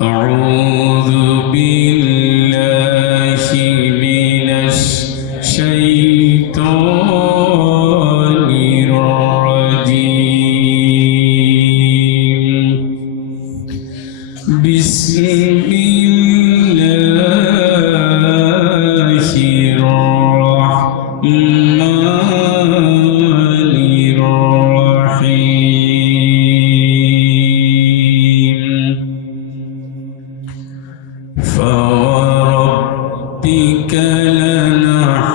أعوذ بالله من الشيطان الرجيم بسم الله الرحمن الرحيم فوربك لنحشرنهم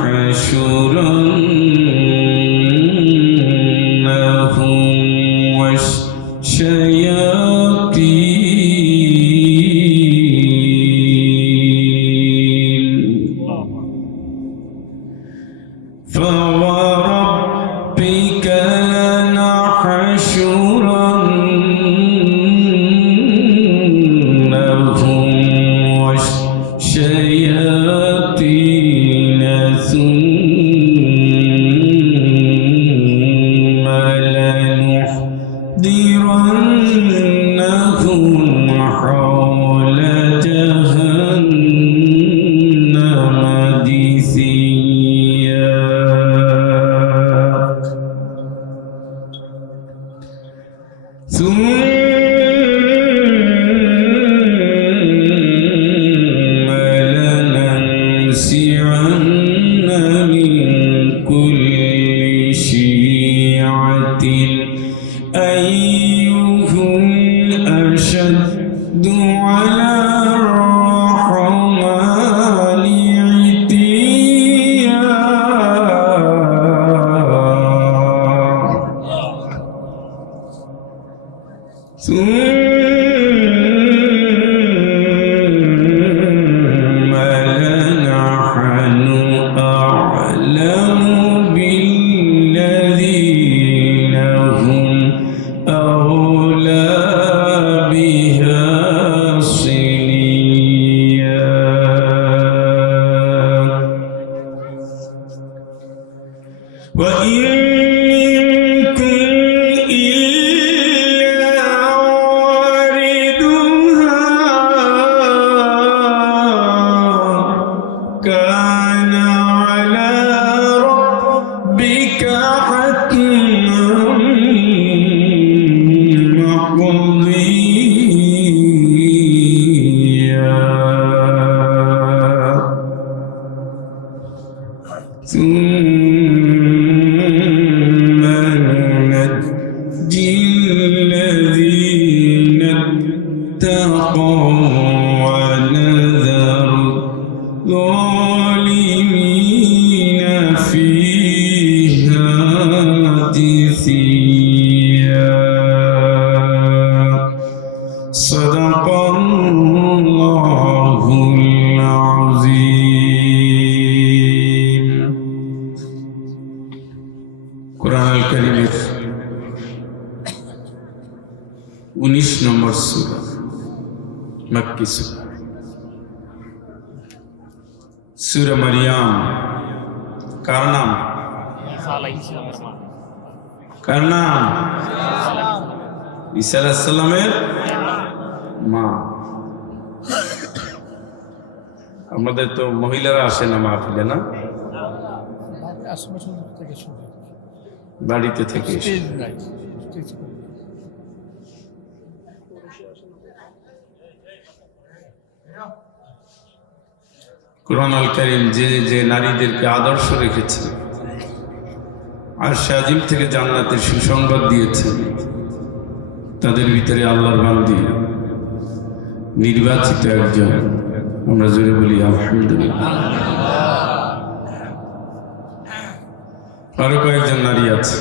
فوربك لنحشرنهم والشياطين ثم لنحضرنهم حول جهنم جثيا ثم لننزعن من كل شيعة أيهم أشد على الرحمن عتيا ثم لنحن أعلم بالذين هم أولى بها صليا وإن منكم إلا واردها كان على ربك حتما مقضيا ثم ننجي الذين اتقوا ونذر الظالمين فيها جثيا صدق الله العظيم কুরআনুল কারীমের 19 নম্বর সূরা মক্কি সূরা সূরা মারিয়াম কার নাম? কার নাম? ঈসা আলাইহিস সালামের মা। আমাদের তো মহিলারা আসে না মাহফিলে, না? বাড়িতে থেকে কুরআনুল কারীম যে যে নারীদেরকে আদর্শ রেখেছে, আরশে আজিম থেকে জান্নাতের সুসংবাদ দিয়েছে, তাদের ভিতরে আল্লাহর বান্দী নির্বাচিত একজন। আমরা জোরে বলি আলহামদুলিল্লাহ। আরো কয়েকজন নারী আছে,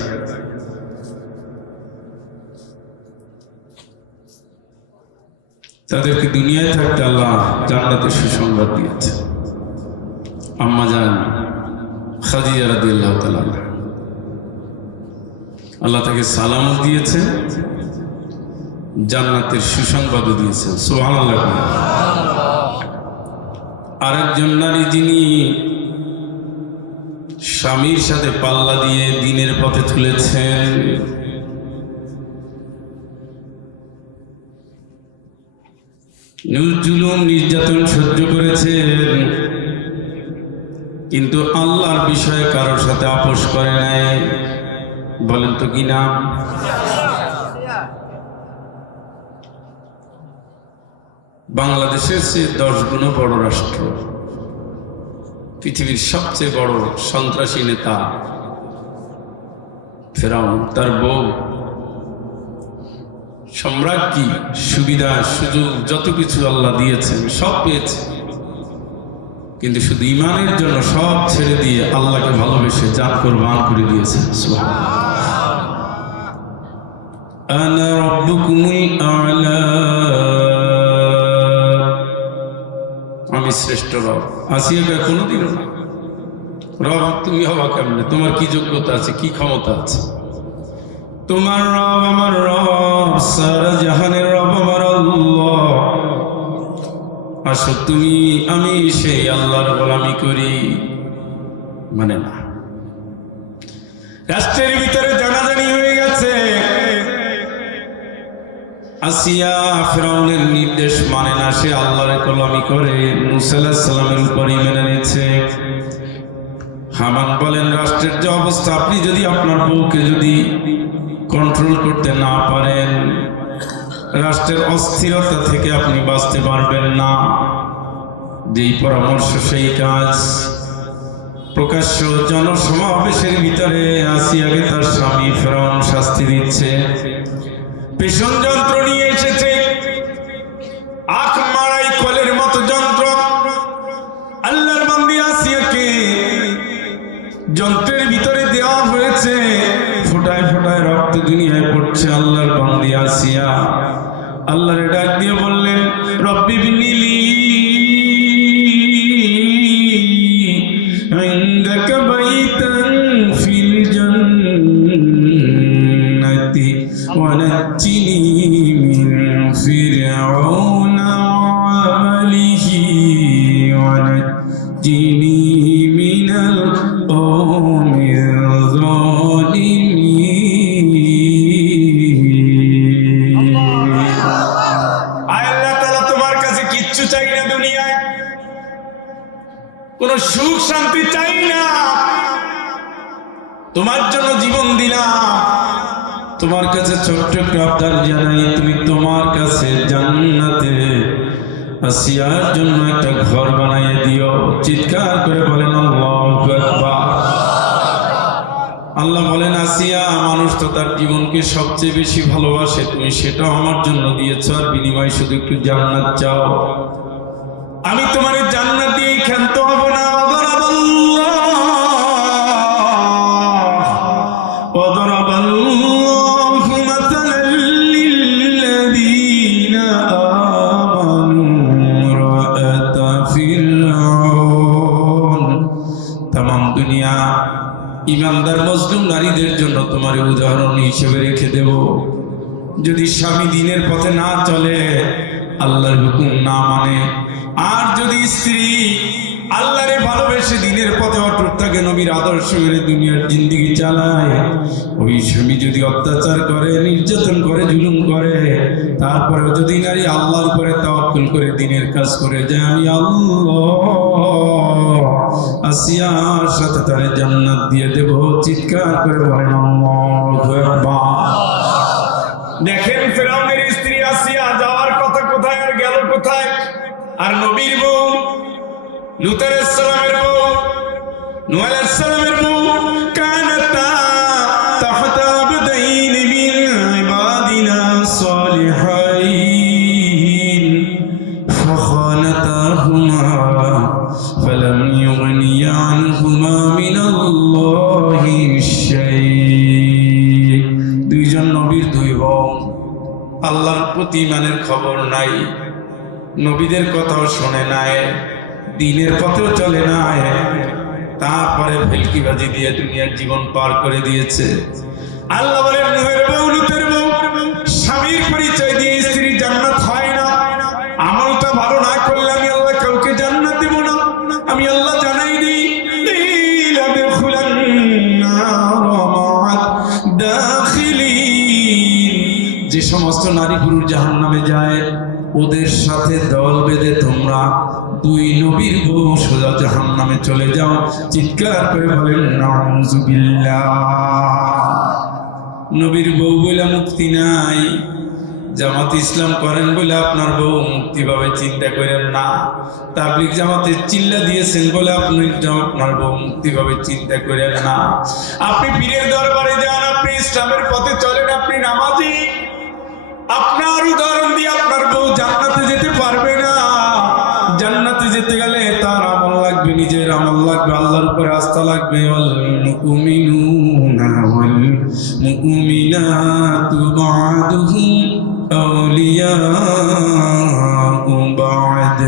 তাদেরকে দুনিয়ায় থাকতে আল্লাহ জান্নাতের সুসংবাদ দিয়েছে। আম্মা জান খাদিজা রাদিয়াল্লাহু তাআলা আল্লাহ তাকে সালামও দিয়েছে, জান্নাতের সুসংবাদও দিয়েছে। সুবহানাল্লাহ। আরেকজন নারী যিনি স্বামীর সাথে পাল্লা দিয়ে দ্বীনের পথে তুলেছেন, জুলুম নির্যাতন সহ্য করেছেন, কিন্তু আল্লাহর বিষয়ে কারোর সাথে আপোষ করে নাই। বলেন তো কি না? বাংলাদেশের চেয়ে 10 গুণ বড় রাষ্ট্র, পৃথিবীর সবচেয়ে বড় সন্ত্রাসী নেতা ফেরাউন, তার বউ, সম্রাজ্ঞী, সুবিধা সুযোগ যত কিছু আল্লাহ দিয়েছেন সব পেয়েছে, কিন্তু শুধু ঈমানের জন্য সব ছেড়ে দিয়ে আল্লাহকে ভালোবেসে জান কুরবান করে দিয়েছে। আনা রাব্বুকুমুল আ'লা, আমি শ্রেষ্ঠ রব। আসিয়াকে কোনোদিনও না রব তুমি হবা কেমনে? তোমার কি যোগ্যতা আছে, কি ক্ষমতা আছে? তোমার রব আমার রব, সারা জাহানের রব আমার আল্লাহ। আসো তুমি, আমি সেই আল্লাহর গোলামি করি। মানে না। রাষ্ট্রের ভিতরে জানাজানি হয়ে গেছে, আসিয়া ফিরআউনের নির্দেশ মানে না, সে আল্লাহর গোলামি করে মুসা আলাইহিস সালামের উপর ঈমান এনেছে। হামান বলেন, রাষ্ট্রের যে অবস্থা, আপনি যদি আপনার বউকে যদি কন্ট্রোল করতে না পারেন, রাষ্ট্রের অস্থিরতা থেকে আপনি বাঁচতে পারবেন না। যেই পরামর্শ সেই কাজ। প্রকাশ্য জনসমাবেশের ভিতরে আসিয়াকে তার স্বামী ফিরআউন শাস্তি দিচ্ছে, পেষণ যন্ত্র নিয়ে এসেছে, আখ মারাই কলের মতো যন্ত্র। আল্লাহর বান্দী আসিয়াকে যন্ত্রের ভিতরে দেওয়া হয়েছে, ফোটায় ফোটায় রক্ত দুনিয়ায় পড়ছে। আল্লাহর বান্দী আসিয়া আল্লাহরে ডাক দিয়ে বললেন, রব্বি বিনিলি ইনদাকা বাইতান ফিল জান্নাতি ওয়া নাজ্জিনি মিন ফিরআউনা ওয়া আমালিহি ওয়া নাজ্জিনি মিনাল কওমিজ যালিমিন। আল্লাহ তাআলা তোমার কাছে কিচ্ছু চাই না, দুনিয়ায় কোন সুখ শান্তি চাই না, তোমার জন্য জীবন দিলাম। তোমার কাছে ছোট্ট একটা আবদার জানাই, তুমি তোমার কাছে জান্নাতে আসিয়ার জন্য একটা ঘর বানাইয়ে দিও। চিৎকার করে বলেন আল্লাহু আকবার। আল্লাহ বলেন, আসিয়া, মানুষ তো তার জীবনকে সবচেয়ে বেশি ভালোবাসে, তুমি সেটাও আমার জন্য দিয়েছ, আর বিনিময়ে শুধু একটু জান্নাত চাও। আমি তোমার জান্নাত দিয়ে ক্ষান্ত হব না। তামাম দুনিয়া ইমানদার মজলুম নারীদের জন্য তোমার উদাহরণ হিসেবে রেখে দেব। যদি স্বামী দিনের পথে না চলে, আল্লাহর হুকুম না মানে, আর যদি স্ত্রী আল্লাহরে ভালোবেসে দিনের পথে অটুট থাকে, নবীর আদর্শ মেনে দুনিয়ার জিন্দেগি চালায়, ওই স্বামী যদি অত্যাচার করে, নির্যাতন করে, জুলুম করে, তারপরেও যদি নারী আল্লাহর উপরে তাওয়াক্কুল করে দিনের কাজ করে যায়, আমি আল্লাহ আসিয়ার সাথে তারে জান্নাত দিয়ে দেব। চিৎকার করে বলেন আল্লাহু আকবার। দেখেন ফিরআউনের স্ত্রী আসিয়া যাওয়ার কথা কোথায়, আর গেল কোথায়? আর নবীর বউ, লূত আলাইহিস সালামের বউ, নূহ আলাইহিস সালামের বউ, কানাতা তাহতা আবদাইন মিন ইবাদিনা সালিহাইন ফাখানাতাহুমা ফালাম ইউগনিয়া আনহুমা মিনাল্লাহি শাই। দুইজন নবীর দুই বউ, আল্লাহর প্রতি ঈমানের খবর নাই, নবীদের কথাও শোনে নাই, দিনের পথেও চলে নাই, তারপরে ভেলকিবাজি দিয়ে দুনিয়ার জীবন পার করে দিয়েছে। আল্লাহ বলেন, নূহের বউ, লূতের বউ, স্বামীর পরিচয় দিয়ে স্ত্রী জান্নাত হয় না। আমলটা ভালো না করলে আমি আল্লাহ কাউকে জান্নাত দেব না। আমি আল্লাহ জানাই দিই, যে সমস্ত নারী পুরুষ জাহান্নামে যায়, ওদের সাথে দল বেঁধে তোমরা দুই নবীর বউ সোজা জাহান্নামে চলে যাও। চিৎকার করে বলেন নাউযুবিল্লাহ। নবীর বউ বলে মুক্তি নাই। জামাত ইসলাম করেন বলে আপনার বউ মুক্তি পাবে চিন্তা করেন না। তাবলীগ জামাতে চিল্লা দিয়েছেন বলে আপনার বউ মুক্তি পাবে চিন্তা করেন না। আপনি পীরের দরবারে যান, আপনি ইসলামের পথে চলেন, আপনি নামাজি, আপনার উদাহরণ দিয়ে আপনার বউ জান্নাতে যেতে পারবে না। জান্নাতে যেতে গেলে তার আমল লাগবে, নিজের আমল লাগবে, আল্লাহর উপরে আস্থা লাগবে। ওয়াল মুমিনুনা ওয়াল মুমিনাতু বা'দুহুম আউলিয়াউ বা'দ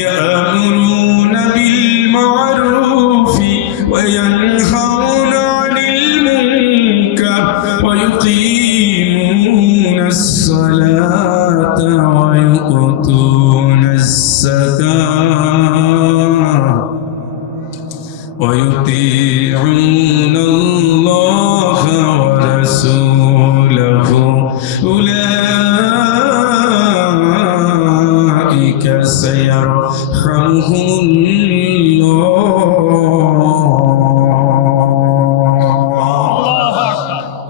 ইয়া'মুরুনা বিল মা'রুফি ওয়া ইয়ানহাউনা আনিল মুনকার ওয়া yuqimunas salata wa yu'tunas zakata wa yuti'una Allaha wa rasulahu ulaika sayarhamuhumullah।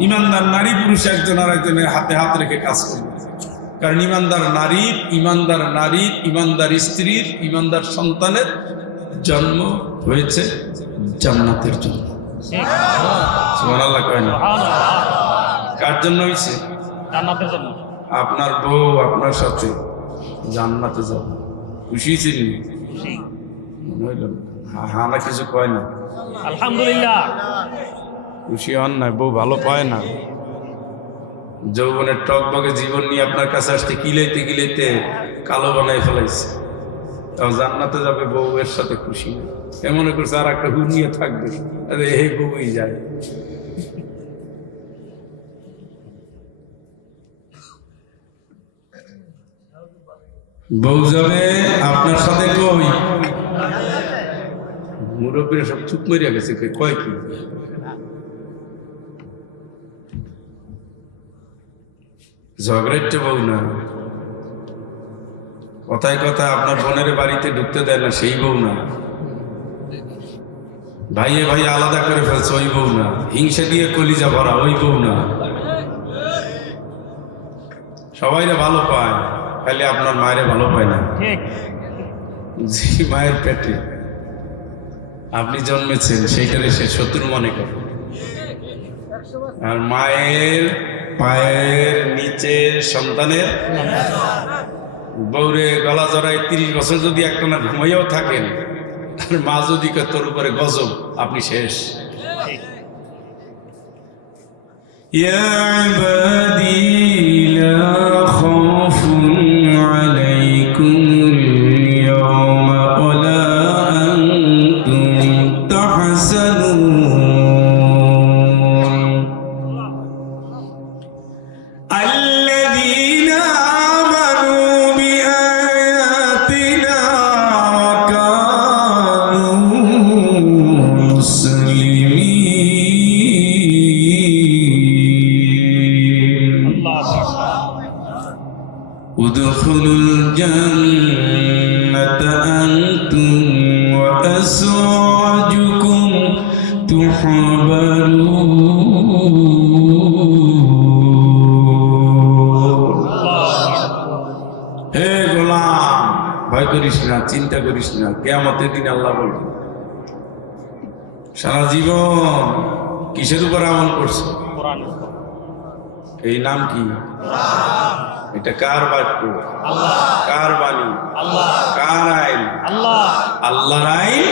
ইমানদার নারী পুরুষ একজন আর একজনের হাতে হাত রেখে কাজ করবে। কারণ ইমানদার নারীর, ইমানদার স্ত্রীর, ইমানদার সন্তানের জন্ম হয়েছে জান্নাতের জন্য। সুবহানাল্লাহ কয় না? কার জন্য হয়েছে? জান্নাতের জন্য। আপনার বউ আপনার সাথে জান্নাতে যাবে, খুশি ছিলেন? হ্যাঁ না কিছু কয় না? আলহামদুলিল্লাহ। খুশি হন না? বউ ভালো পায় না? যৌবনের টকবগে জীবন নিয়ে আপনার কাছে আসতে কিলাইতে কিলাইতে কালো বানাই ফেলাইছে। তাও জান্নাতে যাবে বউয়ের সাথে খুশি, এমন করছে আর একটা হুর নিয়ে থাকবে। আরে এই বউই যায়। বউ যাবে আপনার সাথে কই? মুরব্বীরা সব চুপ মরিয়া গেছে, কয় কি? ঝগড়াইতে বউ না, কথায় কথায় আপনার বোনের বাড়িতে ঢুকতে দেয় না সেই বউ না, ভাইয়ে ভাই আলাদা করে ফেলছে ওই বউ না, হিংসা দিয়ে কলিজা ভরা ওই বউ না। সবাইরে ভালো পায়, খালি আপনার মায়ের ভালো পায় না। যে মায়ের পেটে আপনি জন্মেছেন সেইটারে সে শত্রু মনে করে, আর মায়ের পায়ের নিচে সন্তানের বউরে গলা জড়ায় 30 বছর যদি একটা না ঘুমাইয়াও থাকেন, আর মা যদি তোর উপরে গজব, আপনি শেষ। ইয়া ইবাদি লা খাউফুন আলাইকুমুল ইয়াওমা ওয়া লা আনতুম তাহজানুন। ادخلوا الجنة أنتم وأزواجكم تحبرون। হে গোলাম, ভয় করিস না, চিন্তা করিস না, কিয়ামতের দিন আল্লাহ বলবে সারা জীবন কিসের উপর আমল করছো? এই নাম কি? এটা কার বাক্য? কার বাণী? কার আইন? আল্লাহর আইন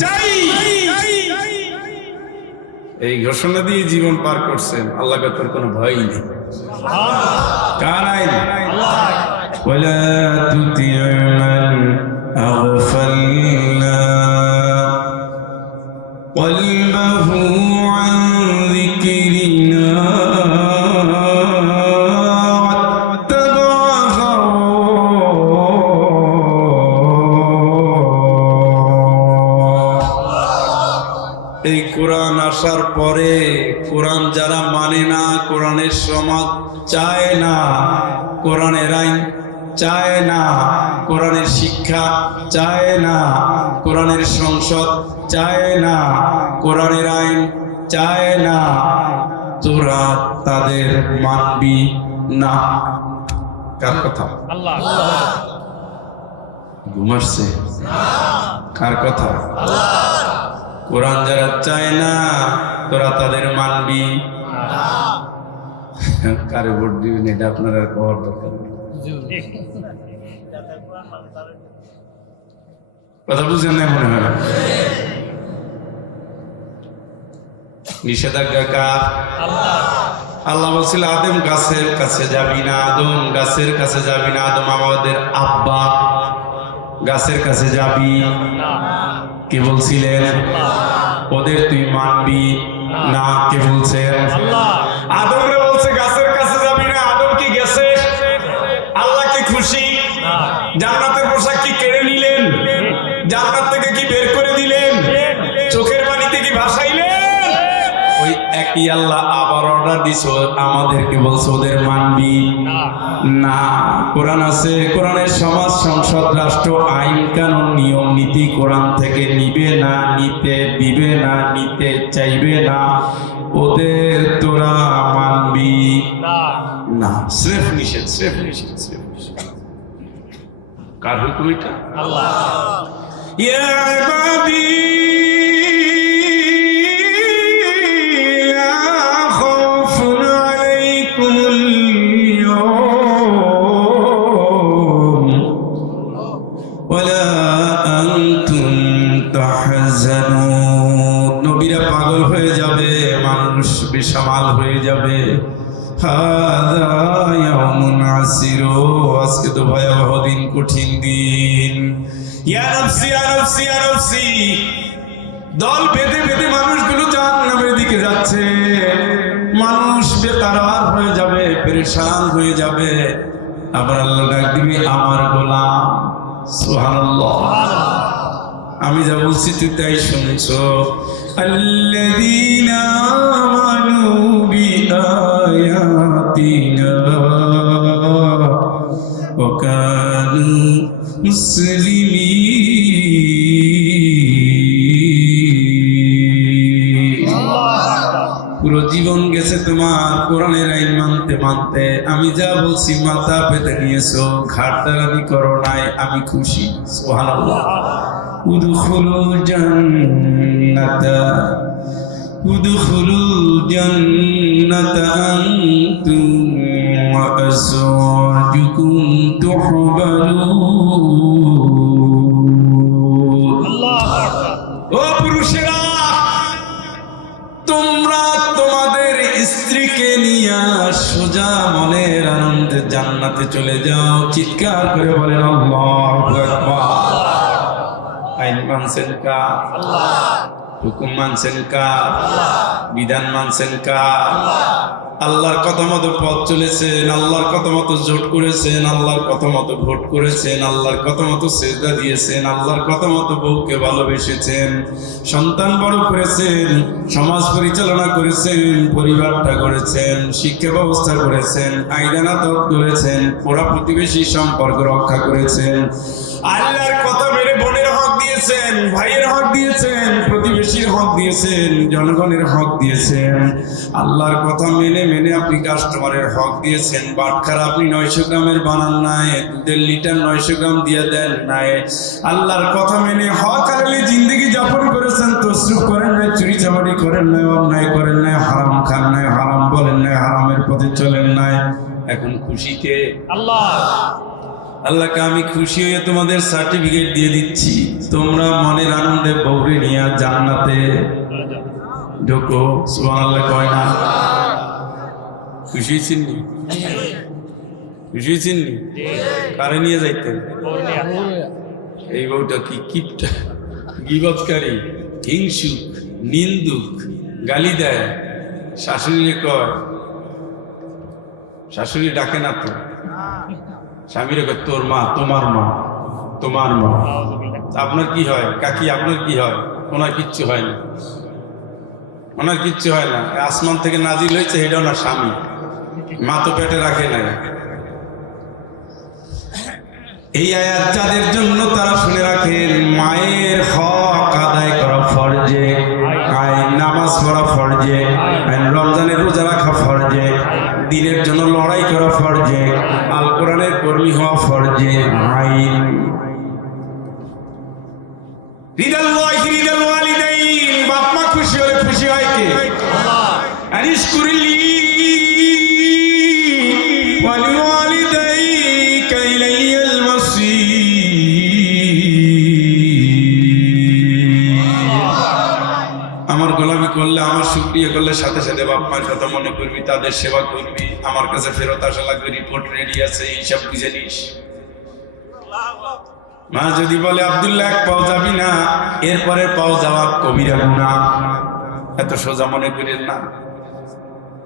চাই। এই ঘোষণা দিয়ে জীবন পার করছেন, আল্লাহকে তোর কোনো ভয় নেই। কার আইন? ওয়ালা তুতি'উ মান আগফালনা কলবাহু আন যিকরিনা এই কোরআন আসার পরে কোরআন যারা মানে না, কোরআনের সমাজ চায় না, কোরআনের আইন চায় না কোরআনের শিক্ষা, চায় না কোরআনের সংসদ, চায় না কোরআনের আইন, চায় না, তোরা তাদের মানবি না। কার কথা? আল্লাহ। ঘুম আসছে? কার কথা? কোরআন যারা চায় না তোরা তাদের মানবি না। কারে ভোট দিবেন এটা আপনার আর করার দরকার নেই। কথা বুঝেন না মনে হয়? নিষেধাজ্ঞা কার? আল্লাহ বলছিল আদম গাছের কাছে যাবি না, আদম গাছের কাছে যাবি না। আদম আমাদের আব্বা, গাছের কাছে যাবি কে বলছিলেন? ওদের তুই মানবি না কে বলছেন? আদম রে বলছে গাছের কাছে যাবি না। আদম কি গেছে? আল্লাহ কি খুশি? জান্নাতের পোশাক কি কেড়ে নিলেন? জান্নাত থেকে কি বের করে দিলেন? চোখের পানিতে কি ভাসাইলেন? ওই একই আল্লাহ আবার অর্ডার দিছ আমাদেরকে, বলছে ওদের মানবি না। কোরআন আছে, কোরআনের সমাজ, সংসদ, রাষ্ট্র, আইন কানুন, নিয়ম নীতি কোরআন থেকে নিবে না, নিতে দিবে না, নিতে চাইবে না। ওদের তোরা মানবি না। স্রেফ নিষেধ, স্রেফ নিষেধ, স্রেফ নিষেধ। কার হুকুম এটা? আল্লাহ। ইয়া ইবাদি নবীরা পাগল হয়ে যাবে, মানুষ বেসামাল হয়ে যাবে। আজকে তো ভয়াবহ দিন, কঠিন দিন। ইয়া নফসি ইয়া নফসি ইয়া নফসি, দল বেঁধে বেঁধে মানুষগুলো জাহান্নামের দিকে যাচ্ছে। মানুষ বেকারার হয়ে যাবে, পেরেশান হয়ে যাবে। আবার আল্লাহ ডাক দিবে আমার গোলাম। সুবহানাল্লাহ। আমি যা বলছি তুই তাই শুনছো। আল্লাযীনা আমানু বিআয়াতিনা ওয়া কানু মুসলিমিন। পুরো জীবন গেছে তোমার কোরআনের আইন মানতে মানতে। আমি যা বলছি মাথা পেতে নিয়েছো, ঘাটতারামি করো নাই, আমি খুশি। সুবহানাল্লাহ। উদখুলুল জান্নাতা উদখুলুল জান্নাতা আনতুম ওয়া আযওয়াজুকুম তুহবারুন। আল্লাহু আকবার। ও পুরুষেরা, তোমরা তোমাদের স্ত্রীকে নিয়ে সোজা মনের আনন্দে জান্নাতে চলে যাও। চিৎকার করে বলেন আল্লাহু আকবার। আইন মানছেন কার? আল্লাহ। হুকুম মানছেন কার? আল্লাহ। বিধান মানছেন কার? আল্লাহ। আল্লাহর কথা মতো পথ চলেছেন, আল্লাহর কথা মতো জোট করেছেন, আল্লাহর কথা মতো ভোট করেছেন, আল্লাহর কথা মতো সেজদা দিয়েছেন, আল্লাহর কথা মতো বউকে ভালোবেসেছেন, সন্তান বড় করেছেন, সমাজ পরিচালনা করেছেন, পরিবারটা করেছেন, শিক্ষা ব্যবস্থা করেছেন, আইনানা তৎ করেছেন, পোড়া প্রতিবেশী সম্পর্ক রক্ষা করেছেন, আল্লাহর কথা মেরে বোনের হক দিয়েছেন, ভাইয়ের হক দিয়েছেন, প্রতিবেশীর হক দিয়েছেন, জনগণের হক দিয়েছেন। আল্লাহর কথা মেনে মেনে আপনি কাস্টমারের হক দিয়েছেন। বাটখারা আপনি 900 গ্রামের বানান নাই, দুধের লিটার 900 গ্রাম দিয়ে দেন নাই। আল্লাহর কথা মেনে হক হারালে জিন্দগি যাপন করেছেন। তসরুফ করেন নাই, চুরি চামারি করেন নাই, অন্যায় করেন নাই, হারাম খান নাই, হারাম বলেন নাই, হারামের পথে চলেন নাই। এখন খুশি কে? আল্লাহ। আল্লাহকে আমি খুশি হয়ে তোমাদের সার্টিফিকেট দিয়ে দিচ্ছি, তোমরা মনের আনন্দে বউরে নিয়ে জান্নাতে ঢোকো। সুবহানাল্লাহ কয় না? খুশি ছিনি? খুশি ছিনি? কারে নিয়ে যাইতেন? এই বউটা কি কিপটা, গীবতকারী, হিংসুক, নিন্দুক, গালি দেয়। শাশুড়িরে কয়, শাশুড়ি ডাকে না তো, স্বামীরে কয় তোর মা, তোমার মা, তোমার মা। আপনার কি হয় কাকি? আপনার কি হয়? ওনার কিচ্ছু হয় না, ওনার কিচ্ছু হয় না। আসমান থেকে নাজিল হয়েছে, এটাও না স্বামী, মা তো পেটে রাখে না। এই আয়াত যাদের জন্য তারা শুনে রাখেন, মায়ের হক আদায় করা ফরজে, নামাজ পড়া ফরজে, রমজানের রোজা রাখা ফরজে, দিনের জন্য লড়াই করা ফরজে, আল কোরআনের কর্মী হওয়া ফরজে আইন। রিদাল্লাহি রিদাল ওয়ালিদাইন, বাপ মা খুশি হলে খুশি হয় কে? আল্লাহ। আনিশকুরিলি ওয়ালিওয়ালিদাইকা ইলাইয়াল মাসির। আমার গোলামি করলে, আমার শুকরিয়া করলে সাথে সাথে বাপ মার কথা মনে করবি, তাদের সেবা করবি। আমার কাছে ফেরত আসা লাগবে, রিপোর্ট রেডি আছে, এইসব বুঝে নিস। মা যদি বলে আব্দুল্লাহ এক পাও যাবি না, এরপরে পাও যাওয়া কবিরা গুনাহ, এত সোজা মনে করেন না।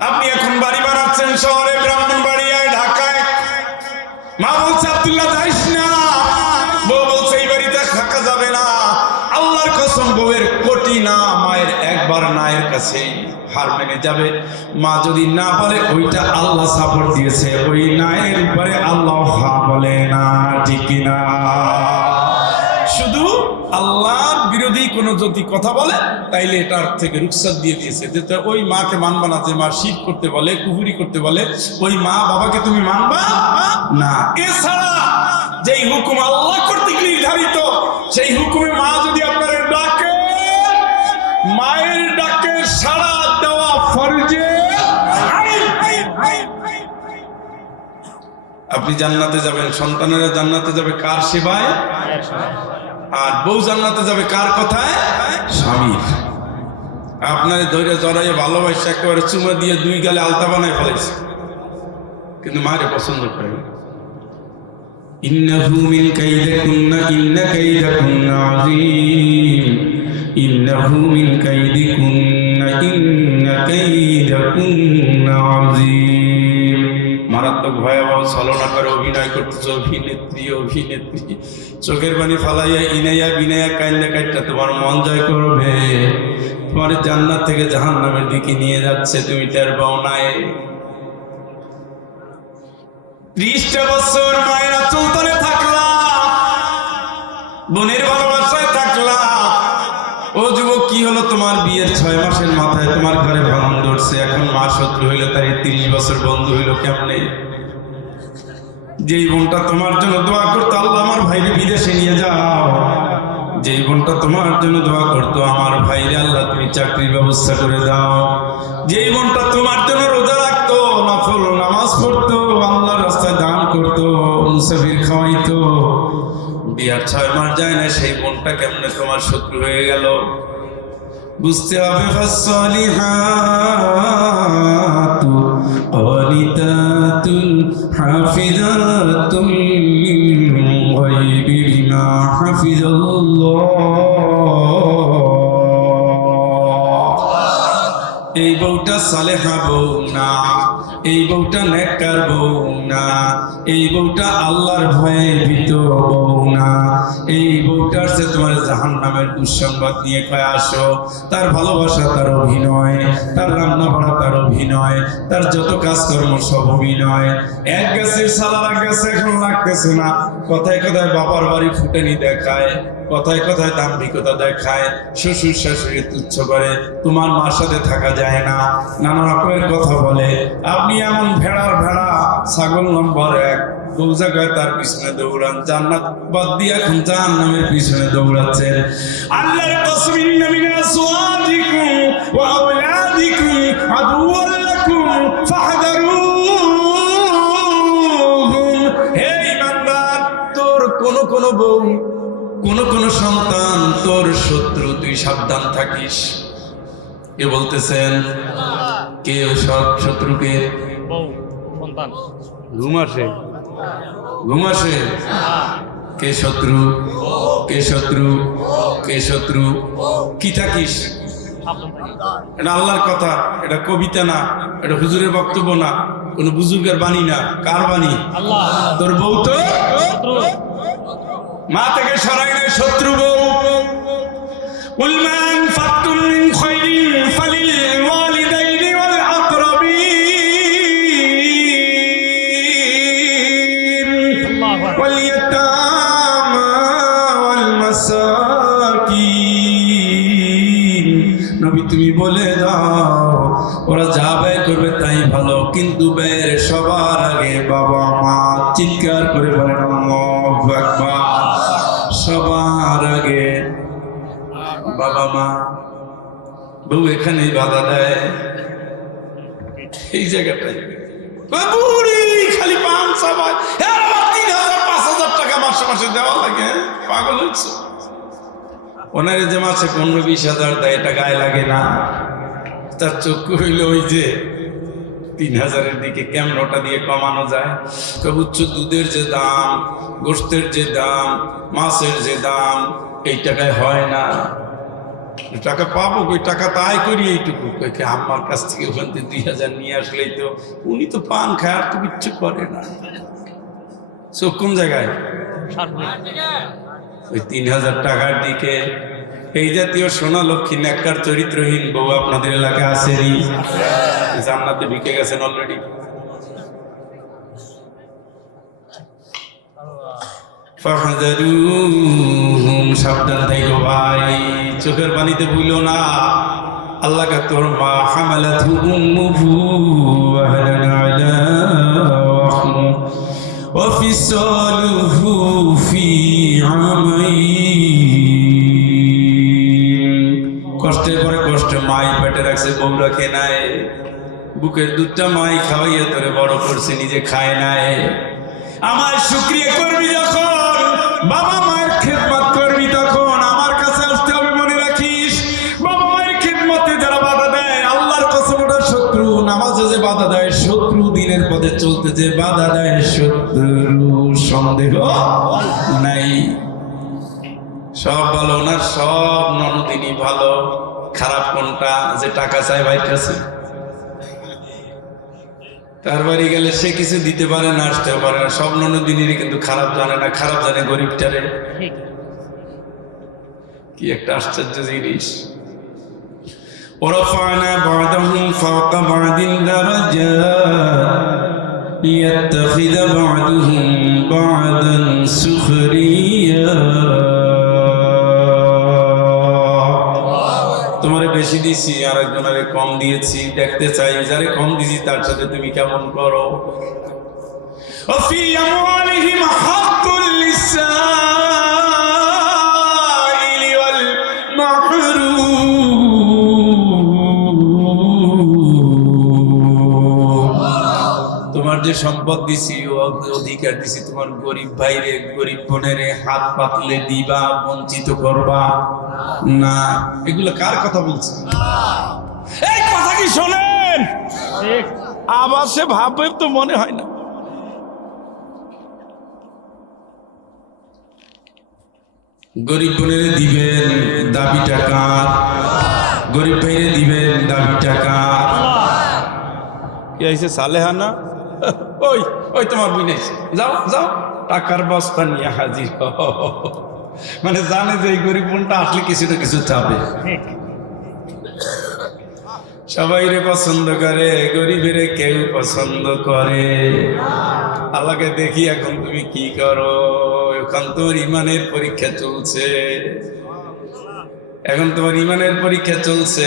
আপনি এখন বাড়ি বানাচ্ছেন শহরে, ব্রাহ্মণবাড়িয়ায়, ঢাকায়, মা বলছে আব্দুল্লাহ যাইস না, বউ বলছে এই বাড়িতে থাকা যাবে না। আল্লাহর কসম, বউয়ের কোটি না, মায়ের একবার নায়ের কাছে হার মেনে যাবে। মা যদি না বলে, ওইটা আল্লাহ সাপোর্ট দিয়েছে, ওই নায়ের উপরে আল্লাহ হা বলে না, ঠিক কিনা? শুধু আল্লাহর বিরোধী কোনো যদি কথা বলে, তাইলে এটার থেকে রুখসাত দিয়ে দিয়েছে, যে ওই মাকে মানবা না, যে মা শিরক করতে বলে, কুফরি করতে বলে, ওই মা বাবাকে তুমি মানবা না। এছাড়া যেই হুকুম আল্লাহ কর্তৃক নির্ধারিত, সেই হুকুমে মা যদি আপনার ডাকে, মায়ের ডাকে সাড়া দেওয়া ফরজে। আপনি জান্নাতে যাবেন, সন্তানেরা জান্নাতে যাবে কার সেবায়? আর বউ জান্নাতে যাবে কার কথায়? স্বামীর। আপনার ধৈর্য জড়াইয়ে ভালোবাসে একেবারে চুমা দিয়ে 2 গালে আলতা বানায় ফেলাইছে, কিন্তু মারে পছন্দ করে। ইন্নাহু মিন কাইদিকুন্না ইন্না কাইদাকুন্না আযীম, ইন্নাহু মিন কাইদিকুন্না ইন্না কাইদাকুন্না আযীম। মারাত্মক ভয়াবহ ছলনা করে অভিনয় করতেছে অভিনেত্রী, চোখের পানি ফালাইয়া ইনাইয়া বিনাইয়া কাইন্দা কাইটা তোমার মন জয় করবে, তোমার জান্নাত থেকে জাহান্নামের দিকে নিয়ে যাচ্ছে, তুমি টের পাও নাই। 30টা বছর মায়ের আঁচলতলে থাকলা, বোনের ভালোবাসায় থাকলা। ও যুবক, কি হলো? তোমার বিয়ের 6 মাসের মাথায় তোমার ঘরে ভাঙন ধরছে, এখন মা শত্রু হইলে তার 30 বছর বন্ধু হইল কেমনে? যেই বোনটা তোমার জন্য দোয়া করতো, আল্লাহ আমার ভাইরে বিদেশে নিয়ে যাও, যেই বোনটা তোমার জন্য দোয়া করতো, আমার ভাইরে আল্লাহ তুমি চাকরির ব্যবস্থা করে দাও, যেই বোনটা তোমার জন্য রোজা রাখতো, নফল নামাজ পড়তো, আল্লাহর রাস্তায় দান করতো, মুসাফির খাওয়াইতো, বিয়ার 6 মাস যায় না, সেই বোনটা কেমনে তোমার শত্রু হয়ে গেল? বুঝতে হবে। ফাসসালিহাতু ক্বানিতাতুন হাফিযাতুন লিল গায়বি বিমা হাফিজাল্লাহ। এই বউটা সালেহা বউ না, এই বউটা নেককার বউ না, এই বউটা আল্লাহর ভয়ে ভীত বউ না, এই বউটার সে তোমার জাহান্নামের দুঃসংবাদ নিয়ে কয়ে আসো। তার ভালোবাসা, তার অভিনয়, তার রান্না বাড়া, তার অভিনয়, তার যত কাজকর্ম সব অভিনয়। এক গেছে সালার গেছে, এখন লাগতেছে না। কথায় কথায় বাবার বাড়ি ফুটেনি দেখায়, কথায় কথায় দাম্ভিকতা দেখায়, শ্বশুর শাশুড়ি তুচ্ছ করে, তোমার মার সাথে থাকা যায় না, নানা রকমের কথা বলে। আপনি এমন ভেড়ার ভেড়া, ছাগল নম্বর 1, দু জায়গায় তার পিছনে দৌড়ান, জান্নাত বাদ দিয়ে এখন জাহান্নামের পিছনে দৌড়াচ্ছেন। আল্লাহর কসম, ইন্না মিন আসওয়াজিকুম ওয়া আওলাদিকুম আদুওয়ান লাকুম ফাহদারুহুম। হে ঈমানদার, তোর কোন বউ, কোন সন্তান তোর শত্রু, তুই সাবধান থাকিস। কে বলতেছেন? কে সব শত্রুকে? ঘুম আসে। কে শত্রু? কে শত্রু? কে শত্রু? কি থাকিস? এটা আল্লাহর কথা, এটা কবিতা না, এটা হুজুরের বক্তব্য না, কোন বুজুর্গের বাণী না। কার বাণী? তোর বউ তো মা থেকে সরাই নাই, শত্রু বউ। কুল মা আনফাকতুম মিন খায়রিন ফালিল ওয়ালিদাইনি ওয়াল আকরাবিন ওয়াল ইয়াতামা তুমি বলে দাও ওরা যা ব্যয় করবে তাই ভালো, কিন্তু ব্যয়ের সবার আগে বাবা মা। চিৎকার করে বলেন আল্লাহু আকবার। সবার আগে বাবা মা। বউ এখানেই বাধা দেয়, এই জায়গাটাই খালি পান সবাই 3,000 5,000 টাকা মাসে মাসে দেওয়া লাগে। পাগল হচ্ছে। ওনার যে মাসে 15-20,000 দেয়, এটা গায়ে লাগে না। তার চক্ষু হইল ওই যে 3,000-এর দিকে, কেমন ওটা দিয়ে কমানো যায়। উচ্চ দুধের যে দাম, গোশতের যে দাম, মাছের যে দাম, এই টাকায় হয় না। টাকা পাবো, ওই টাকা তাই করি এইটুকু। আমার কাছ থেকে ওখান থেকে 2,000 নিয়ে আসলেই তো, উনি তো পান খায় আর তো কিচ্ছু করে না। চোখ কোন জায়গায়? ওই 3,000 টাকার দিকে। এই জাতীয় সোনা লক্ষ্মী নেককার চরিত্রহীন বউ আপনাদের এলাকায় আসেনি? জান্নাতে ঢুকে গেছেন অলরেডি। ফাহযারুহুম, সাবধান থেকো ভাই, চোখের পানিতে ভুলো না। আল্লাহ কা তোর মা হামালাতহু উম্মুহু ওয়াহানান আলা ওয়াহনি ওয়া ফিসালুহু ফি আমাইন। কষ্টের পরে কষ্ট মাই পেটে রাখছে, বউ রাখে নাই। বুকের দুধটা মাই খাওয়াইয়া তোরে বড় করছে, নিজে খায় নাই। আমার শুকরিয়া করবি যখন, বাবা মায়ের খেদমত করবি তখন আমার কাছে আসতে হবে। মনে রাখিস, বাবা মায়ের খেদমতে যারা বাধা দেয়, আল্লাহর কসম ওটা শত্রু। নামাজে যে বাধা দেয় শত্রু, দিনের পথে চলতে যে বাধা দেয় শত্রু, সন্দেহ নাই। সব ভালো, ওনার সব ননদিনী ভালো। খারাপ কোনটা? যে টাকা চায় ভাইয়ের কাছে। তার বাড়ি গেলে সে কিছু দিতে পারে না, আসতেও পারে না। সব ননদিনীরই কিন্তু খারাপ জানে না, খারাপ জানে গরিবটারে। কি একটা আশ্চর্য জিনিস। ওরাফানা বা'দাহুম ফাওকা বা'দিন দারাজাত লিয়াত্তাখিযা বা'দুহুম বা'দান সুখরিয়া। তোমারে বেশি দিছি, আর একজনের কম দিয়েছি, দেখতে চাই যারে কম দিছি তার সাথে তুমি কেমন করো। ওয়াফি আমওয়ালিহিম হাক্কুল লিসাইলি ওয়াল মাহরুম। তোমার যে সম্পদ দিছি, অধিকার দিছি, তোমার গরিব ভাইরে, গরিব বোনেরে হাত পাতলে দিবা, বঞ্চিত করবা না। এগুলো কার কথা বলছে? এই কথা কি শোনেন? আবার সে ভাববে তো মনে হয় না। গরিব বোনেরে দিবেন, দাবিটা কার? গরিব ভাইরে দিবেন, দাবিটা কার? কি হয়েছে সালেহানা? ওই ওই তোমার বিনেশ, যাও যাও টাকার বস্তা নিয়ে হাজির। মানে জানে যে এই গরিব বোনটা আসলে কিছু না কিছু চাবে। সবাই রে পছন্দ করে, গরিবের কেউ পছন্দ করে। আল্লাহকে দেখি এখন তুমি কি করো। এখন তোর ইমানের পরীক্ষা চলছে, এখন তোমার ইমানের পরীক্ষা চলছে।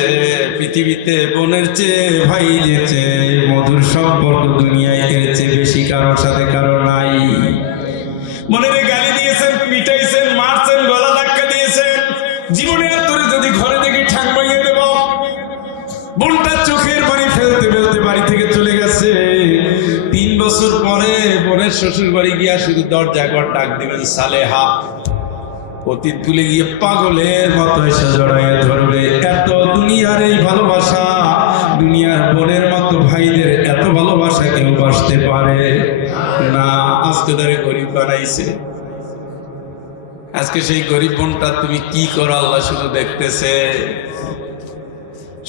পৃথিবীতে বোনের চেয়ে, ভাইয়ের চেয়ে মধুর সম্পর্ক দুনিয়ায় এর চেয়ে বেশি কারোর সাথে কারো নাই। মনের গালি দিয়েছেন, পিটাইছেন, মারছেন, গলা ধাক্কা দিয়েছেন, জীবনে আর তোরে যদি ঘরে দেখি ঠাক ভাঙিয়ে দেব। বোনটা চোখের পানি ফেলতে ফেলতে বাড়ি থেকে চলে গেছে। 3 বছর পরে বোনের শ্বশুর বাড়ি গিয়া শুধু দরজা ঘর ডাক দিবেন সালেহা। অতীত ভুলে গিয়ে পাগলের মতো এসে জড়াইয়া ধরবে। এত দুনিয়ার এই ভালোবাসা, দুনিয়ার বোনের মতো ভাইদের এত ভালোবাসা কেউ বাসতে পারে না। আজকে ধরে গরিব বানাইছে। আজকে সেই গরিব বোনটা তুমি কি করো আল্লাহ শুধু দেখতেছে।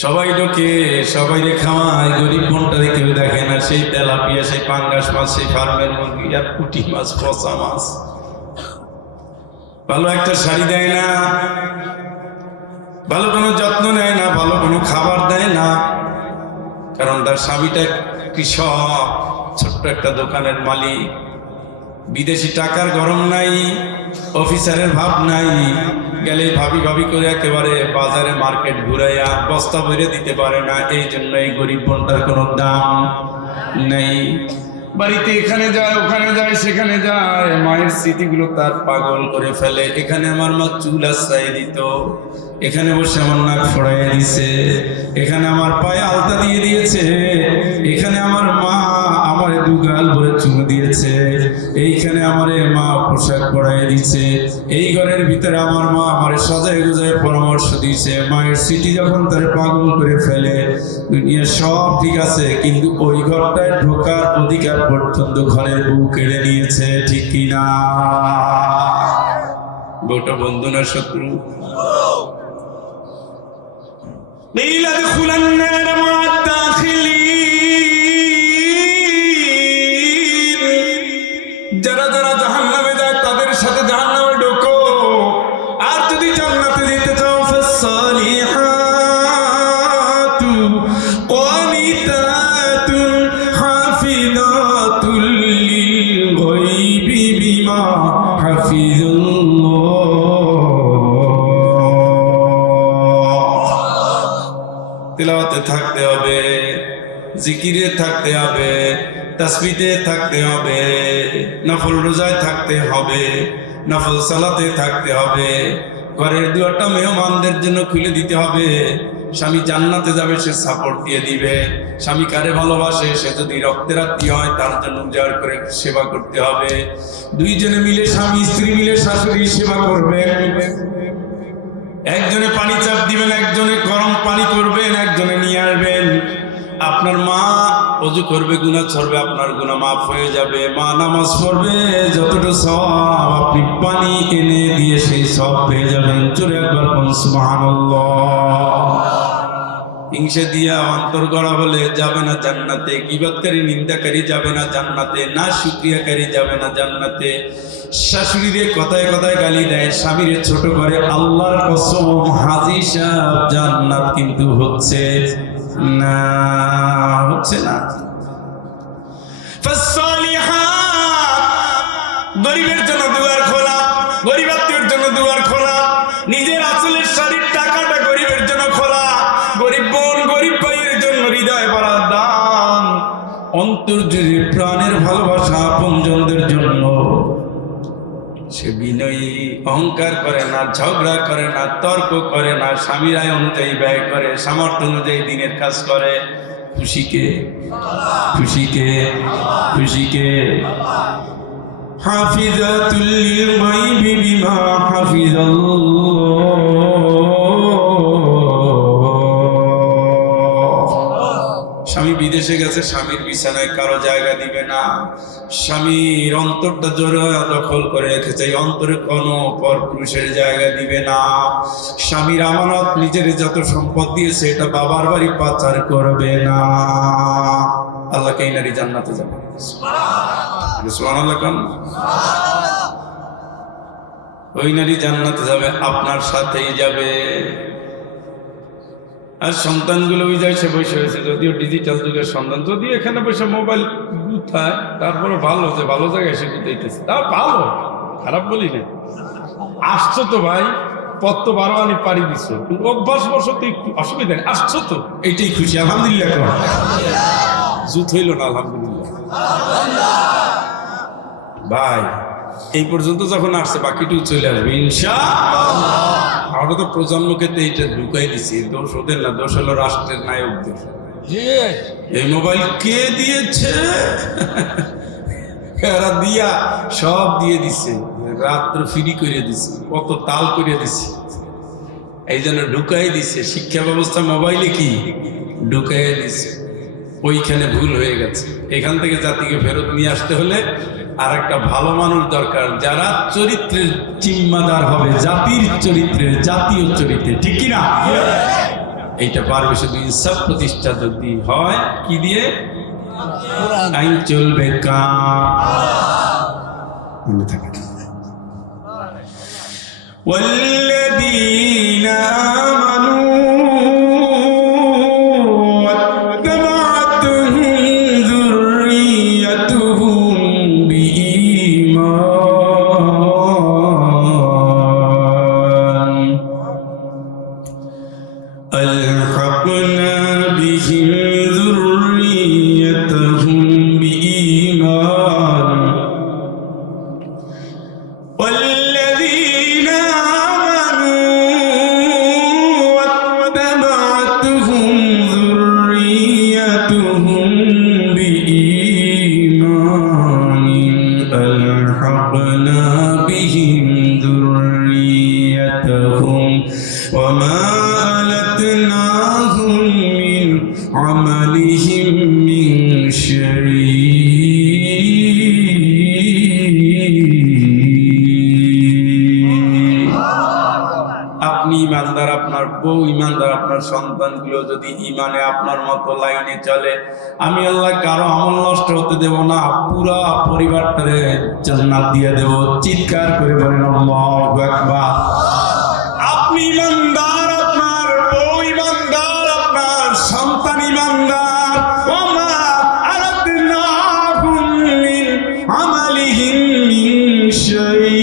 সবাই ঢোকে, সবাই রে খাওয়ায়, গরিব বোনটারে কেউ দেখে না। সেই তেলাপিয়া, সেই পাঙ্গাস মাছ, সেই ফার্মের মুরগি, আর পুঁটি মাছ, পচা মাছ। ভালো একটা শাড়ি দেয় না, ভালো কোনো যত্ন নেয় না, ভালো কোনো খাবার দেয় না। কারণ তার স্বামীটা কৃষক, ছোট্ট একটা দোকানের মালিক। বিদেশি টাকার গরম নাই, অফিসারের ভাব নাই, গেলে ভাবি ভাবি করে একেবারে বাজারে মার্কেট ঘুরাইয়া বস্তা ভরে দিতে পারে না। এই জন্য এই গরিব বোনটার কোনো দাম নেই। বাড়িতে এখানে যায়, ওখানে যায়, সেখানে যায়, মায়ের স্মৃতিগুলো তার পাগল করে ফেলে। এখানে আমার মা চুল আশ্রয় দিত, এখানে বসে আমার নাক ফোড়াইয়া দিছে, এখানে আমার পায়ে আলতা দিয়ে দিয়েছে, এখানে আমার মা আমার দুগাল ভরে চুমু দিয়েছে, এইখানে আমার মা পোশাক পরাইয়া দিচ্ছে, এই ঘরের ভিতরে আমার মা আমার সাজায় গুজায় পরামর্শ দিয়েছে। মায়ের স্মৃতি যখন তার পাগল করে ফেলে, দুনিয়া সব ঠিক আছে, কিন্তু ওই ঘরটায় ঢোকার অধিকার পর্যন্ত ঘরের বউ কেড়ে নিয়েছে। ঠিক কিনা? বউটা বন্ধু না শত্রু? যারা যারা জাহান্নামে যায় তাদের সাথে জাহান্নামে ঢোকো। আর যদি জান্নাতে যেতে চাও, ফাসসালিহাতু ক্বানিতাতুন হাফিযাতুল লিল গায়বি বিমা হাফিজাল্লাহ। তিলাওয়াতে থাকতে হবে, জিকিরে থাকতে হবে, তাসবিতে থাকতে হবে, নফল রোজায় থাকতে হবে, নফল সালাতে থাকতে হবে, ঘরের দুয়ারটা মেহমানদের জন্য খুলে দিতে হবে। স্বামী জান্নাতে যাবে, সে সাপোর্ট দিয়ে দিবে। স্বামী কারে ভালোবাসে, সে যদি রক্তের আত্মীয় হয় তার জন্য উজাড় করে সেবা করতে হবে। দুইজনে মিলে, স্বামী স্ত্রী মিলে শাশুড়ি সেবা করবে। একজনে পানি চাপ দিবেন, একজনে গরম পানি করবেন, একজনে নিয়ে আসবেন। আপনার মা ওযু করবে, গুনাহ ছড়বে, আপনার গুনাহ মাফ হয়ে যাবে। মা নামাজ পড়বে, যতটুকু সওয়াব আপনি পানি এনে দিয়ে সেই সওয়াব পেয়ে যাবেন। জোরে একবার বলুন সুবহানাল্লাহ। হিংসা দিয়া অন্তর গড়া হলে যাবে না জান্নাতে, গীবতকারী নিন্দাকারী যাবে না জান্নাতে, না শুকরিয়াকারী যাবে না জান্নাতে। শাশুড়িরে কথায় কথায় গালি দেয়, স্বামীরে ছোট করে, আল্লাহর কসম হাজী সাহেব জান্নাত কিন্তু হচ্ছে না, হচ্ছে না। গরিবের জন্য দুয়ার খোলা, গরিব আত্মীয়ের জন্য দুয়ার খোলা, নিজের আসলের শাড়ির টাকাটা গরিবের জন্য খোলা, গরিব বোন গরিব ভাইয়ের জন্য হৃদয় ভরা দান, অন্তর জুড়ে প্রাণের ভালোবাসা আপনজনদের জন্য। সে বিনয়ী, অহংকার করে না, ঝগড়া করে না, তর্ক করে না, স্বামীর আয় অনুযায়ী ব্যয় করে, সামর্থ্য অনুযায়ী দিনের কাজ করে। খুশিকে খুশিকে খুশিকে হাফিজাতুল লিল গায়বি বিমা হাফিজাল্লাহ। স্বামী বিদেশে গেছে, স্বামীর বিছানায় কারো জায়গা দিবে না। স্বামীর অন্তরটা জোরে দখল করে রেখেছে, এই অন্তরে কোনো পরপুরুষের জায়গা দিবে না। স্বামীর আমানত, নিজের যত সম্পদ দিয়েছে এটা বাবার বাড়ি পাচার করবে না। আল্লাহকে এই নারী জান্নাতে যাবে। সুবহানাল্লাহ। ওই নারী জান্নাতে যাবে, আপনার সাথেই যাবে। আর সন্তানগুলো ওই যায়, সে বসে হয়েছে, যদিও ডিজিটাল যুগের সন্তান, যদিও এখানে বসে মোবাইল গুথায়, তারপরে ভালো যে ভালো জায়গায় এসে গুতাইতেছে, তা ভালো, খারাপ বলি না। আসছো তো ভাই, পথ তো 12 আনি পাড়ি দিছ, অভ্যাস বশত একটু অসুবিধা নেই, আসছো তো, এইটাই খুশি। আলহামদুলিল্লাহ। জুত হইল না, আলহামদুলিল্লাহ। ভাই এই পর্যন্ত যখন আসছে, বাকিটুকু চলে আসবে ইনশাআল্লাহ। আমরা তো প্রজন্মকে তো এইটা ঢুকাই দিছি, দোষ ওদের না, দোষ হলো রাষ্ট্রের নায়কদের। এই মোবাইল কে দিয়েছে? এরা দিয়া সব দিয়ে দিছে, রাত্র ফ্রি করে দিছে, কত তাল করে দিছে, এই জন্য ঢুকাই দিছে। শিক্ষা ব্যবস্থা মোবাইলে কি ঢুকাই দিছে, ওইখানে ভুল হয়ে গেছে। এখান থেকে জাতিকে ফেরত নিয়ে আসতে হলে আর একটা ভালো মানুষ দরকার, যারা চরিত্রের জিম্মাদার হবে, জাতির চরিত্রের, জাতীয় চরিত্রে। ঠিক কিনা? এইটা পারবে শুধু ইনসাফ প্রতিষ্ঠা যদি হয়। কি দিয়ে? আইন চলবে কাম থাকে। ওয়াল্লাযীনা আমানু ওয়াত্তাবা'তুহুম যুররিয়্যাতুহুম বিঈমান আপনি ইমানদার, আপনার বউ ইমানদার, আপনার সন্তানগুলো যদি ইমানে আপনার মতো লাইনে চলে, আমি আল্লাহ কারো আমল নষ্ট হতে দেব না, পুরা পরিবারটারে জান্নাত দিয়ে দেব। চিৎকার করে বলেন আল্লাহু আকবার। আপনি ইমানদার, আপনার বউ ইমানদার, আপনার সন্তান ইমানদার, ওমা আরাদনাহুম মিন আমালিহিম মিন শাই,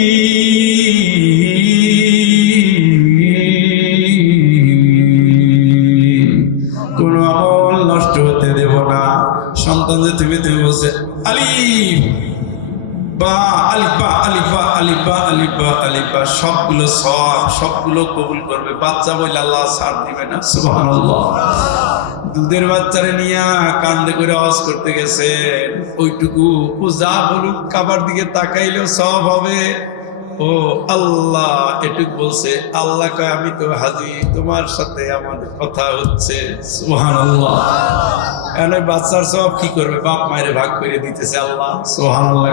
কোনো আমল নষ্ট হতে দেব না। সন্তান যে তুমি বলছে আলিফ বা আলিফ বা আলিফ বা আলিফ বা আলিফ বা আলিফ বা, সবগুলো সব, সবগুলো কবুল করবে। বাচ্চা বলে আল্লাহ ছাড় দিবে না। সুবহানাল্লাহ। দুধের বাচ্চারে নিয়ে কান্দে করে আওয়াজ করতে গেছে, ওইটুকু ও যা বলুক কাবার দিকে তাকাইলেও সব হবে। ও আল্লাহ এটুক বলছে, আল্লাহ কয় আমি তো হাজি, তোমার সাথে আমার কথা হচ্ছে। সুবহানাল্লাহ। এখন ওই বাচ্চার সব কি করবে, বাপ মায়ের ভাগ করে দিতেছে আল্লাহ। সুবহানাল্লাহ।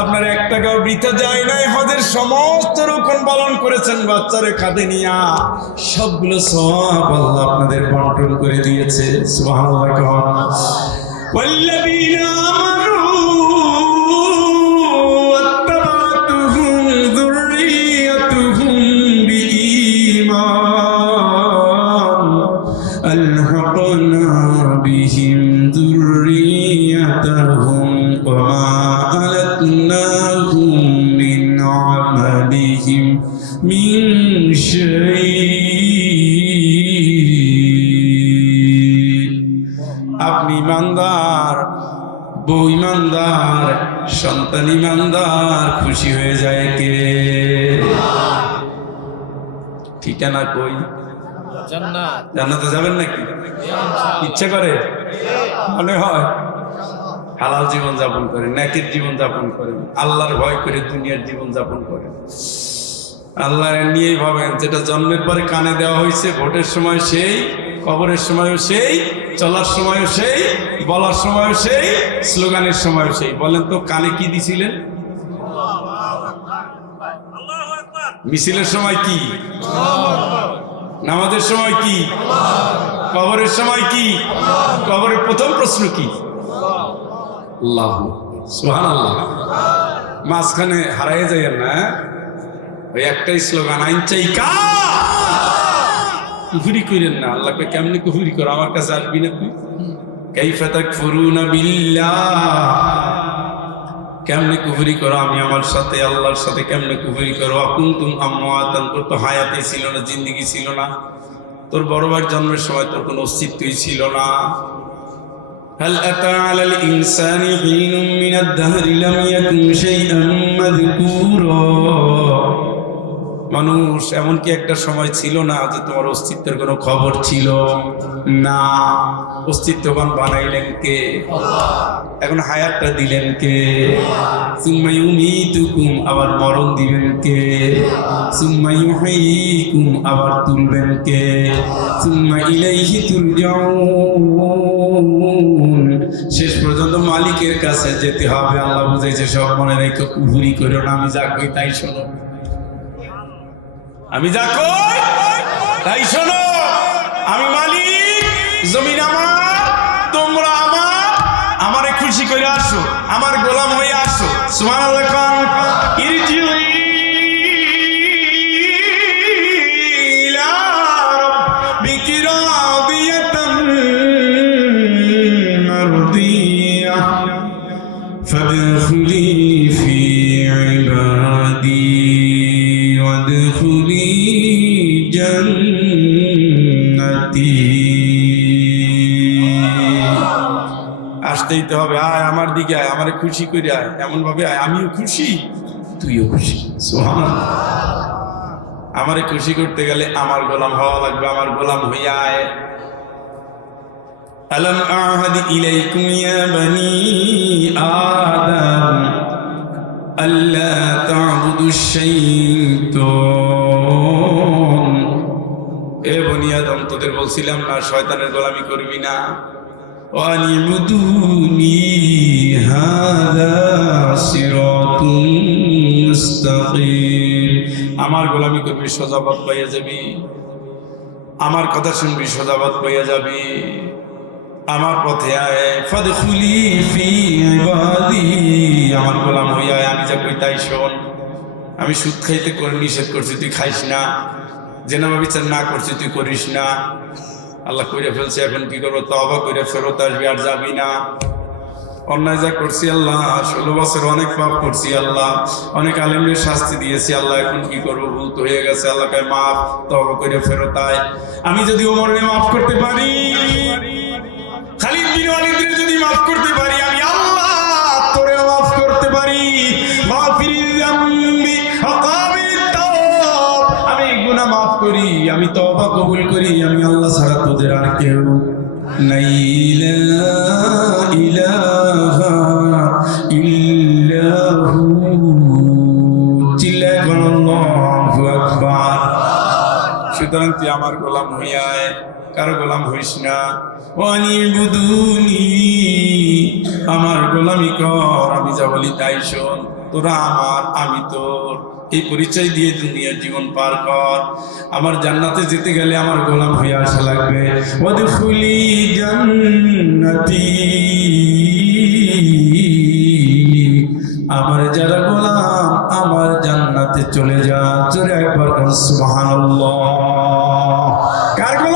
আপনার এক টাকাও বৃথা যায় নাই, হজের সমস্ত রকম পালন করেছেন বাচ্চারে কাঁধে নিয়া, সবগুলো সব আল্লাহ আপনাদের বন্টন করে দিয়েছে। সুবহানাল্লাহ। ওয়াল্লাযীনা আমানু ওয়াত্তাবাতুহুম যুররিয়াতুহুম বিঈমান আলহাকনা বিহিম যুররিয়াতাহুম ওয়া মা আলাতনাহুম মিন আমালিহিম মিন শাই। আপনি ইমানদার, বউ ইমানদার, সন্তান ইমানদার, খুশি হয়ে যায় কে? ঠিকানা কই? জান্নাত। জান্নাতে যাবেন নাকি? ইচ্ছে করে? মনে হয়? হালাল জীবন যাপন করেন, নেকির জীবন যাপন করেন, আল্লাহর ভয় করে দুনিয়ার জীবন যাপন করেন। আল্লাহ নিয়েই ভাবেন, যেটা জন্মের পরে কানে দেওয়া হয়েছে, ভোটের সময় সেই, কবরের সময়ও সেই, চলার সময়ও সেই, বলার সময়ও সেই, স্লোগানের সময়ও সেই। বলেন তো কানে কি দিছিলেন? মিছিলের সময় কি? নামাজের সময় কি? কবরের সময় কি? কবরের প্রথম প্রশ্ন কি? আল্লাহ। সুবহানাল্লাহ। মাঝখানে হারাই যায় না, ওই একটাই স্লোগান, আইন চাই কা। কুফরি করেন না। আল্লাহকে কেমনে কুফরি করো? আমার কাছে আসবি না তুই? কাইফা তাকফুরুনা বিল্লাহ, কেমনে কুফরি করো আমি আমার সাথে, আল্লাহর সাথে কেমনে কুফরি করো? আকুনতুম আমওয়াতান, তোর তো হায়াতে ছিল না, জিন্দেগি ছিল না, তোর বড় ভাইয়ের জন্মের সময় তোর কোনো অস্তিত্বই ছিল না। হাল আতা আলাল ইনসানি হিনুম মিনাদ দাহরি লাম ইয়াকুন শাইআন মাযকুরা, মানুষ এমনকি একটা সময় ছিল না যে তোমার অস্তিত্বের কোনো খবর ছিল না। অস্তিত্ববান বানাইলেন কে? এখন হায়াতটা দিলেন কে? সুম্মা ইউমীতুকুম, আবার মরণ দিবেন কে? সুম্মা ইউহয়ীকুম, আবার তুলবেন কে? সুম্মা ইলাইহি তুরজাউন, শেষ পর্যন্ত মালিকের কাছে যেতে হবে। আল্লাহ বুঝাইছে সব মনে রেখে কুফরি করো না, আমি যা কই তাই শোনো, আমি যা কই তাই শোনো। আমি মালিক, জমিন আমার, তোমরা আমার, আমারে খুশি করে আসো, আমার গোলাম হয়ে আসো। সুবহানাল্লাহ। ইরজিউ ইলা রাব্বিকি রাদিয়াতান মারদিয়াহ ফাদখুলি ফি ইবাদি ওয়াদখুলি জান্নাতি। আসতেই তো হবে, আয় আমার দিকে আয়, আমারে খুশি করে আয়, এমন ভাবে আয় আমিও খুশি তুইও খুশি। সুবহানাল্লাহ। আমারে খুশি করতে গেলে আমার গোলাম হওয়া লাগবে, আমার গোলাম হইয়া আয়। আলাম আহাদ ইলাইকুম ইয়া বানি আদম আল্লা তা'বুদুশ শাইতান, এ বনি আদম তোদের বলছিলাম না শয়তানের গোলামি করবি না। ওয়ানিবুদুনি হাযা সিরাতুন মুস্তাকিম, আমার গোলামি করবি, সজাবাত পাইয়া যাবি। আমার কথা শুনবি, সজাবাত পাইয়া যাবি। আমার পথে আয়, ফাদখুলি ফি ইবাদি, আমার গোলাম হইয়া আয়, আমি যা কই তাই শোন। আমি সুদ খাইতে করে নিষেধ করছি, তুই খাইস না। জেনা বিচার না করছি, তুই করিস না। আল্লাহ কইরা ফেলছে, এখন কি করবো? তওবা করে ফেরত আসবি, আর যাবি না। অন্যায় যা করছি আল্লাহ, 16 বছর অনেক পাপ করছি আল্লাহ, অনেক আলেমের শাস্তি দিয়েছি আল্লাহ, এখন কি করবো? ভুল তো হয়ে গেছে আল্লাহ, কয় মাফ, তওবা করে ফেরত আয়। আমি যদি ওমরকে মাফ করতে পারি, খালিদ বিন ওয়ালিদকে যদি মাফ করতে পারি, আমি আল্লাহ তোরে মাফ করতে পারি। মাগফিরিল যামবি ওয়া কাবিলিত তাওব, আমি গুনাহ মাফ করি, আমি তওবা কবুল করি, আমি আল্লাহ ছাড়া তোদের আর কেউ নাই। লা ইলাহা ইল্লাহু, চিল্লায় বলো আল্লাহু আকবার। সুতরাং তুই আমার গোলাম হইয়ায়, কারো গোলাম হইস না। ওয়ানিবুদুনি, আমার গোলামি কর, আমি যা বলি তাই শোন। তোরা আমার, আমি তোর, এই পরিচয় দিয়ে দুনিয়ার জীবন পার কর। আমার জান্নাতে যেতে গেলে আমার গোলাম হয়ে আসা লাগবে। ওয়াদখুলি জান্নাতি, আমার যারা গোলাম আমার জান্নাতে চলে যা। জোরে একবার সুবহানাল্লাহ। কার গোলাম?